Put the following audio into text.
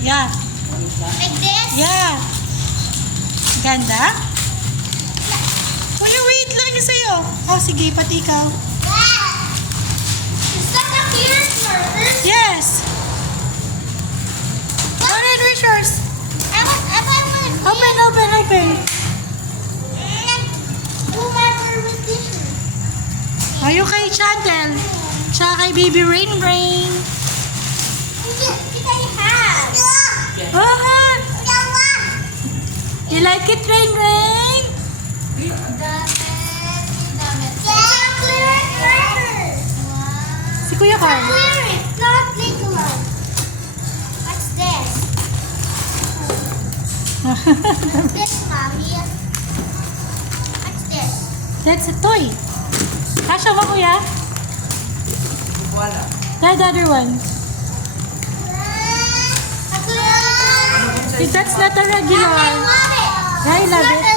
Yeah. Like this? Yeah. Ganda? Kuya, wait lang yung sa'yo. Oh, sige, pati ikaw. Yeah. Is that a clear first? Yes. Alright, where's yours? I want Open, open, open. whoever with this. Oh, yung kay Chantel. Tsaka kay Baby Rain Rain. Kita have. Oh, you like it, Rain Rain? Si Kuya Carl. Not Nicola. What's this? What's this, Mommy? What's this? That's a toy. Kasha ba, Kuya? The other one. That's not a regular. I love it. I love it.